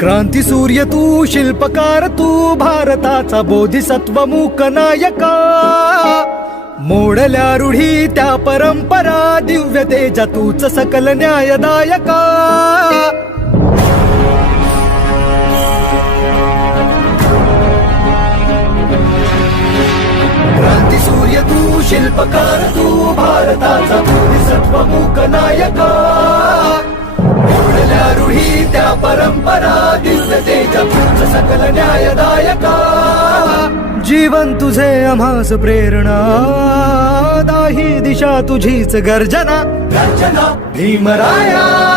क्रांती सूर्य तू, शिल्पकार तू, भारताचा बोधिसत्व मूक नायका. मोडल्या रूढी त्या परंपरा, दिव्य तेजा तूच सकल न्यायदायका. क्रांती सूर्य तू, शिल्पकार तू, भारताचा बोधिसत्व मूक नायका. मोडल्या रूढी त्या परंपरा, दिव्य तेजा तूच सकल न्यायदायका. जीवन तुझे आम्हास प्रेरणा, दाही दिशा तुझीच गर्जना. गर्जना भीमराया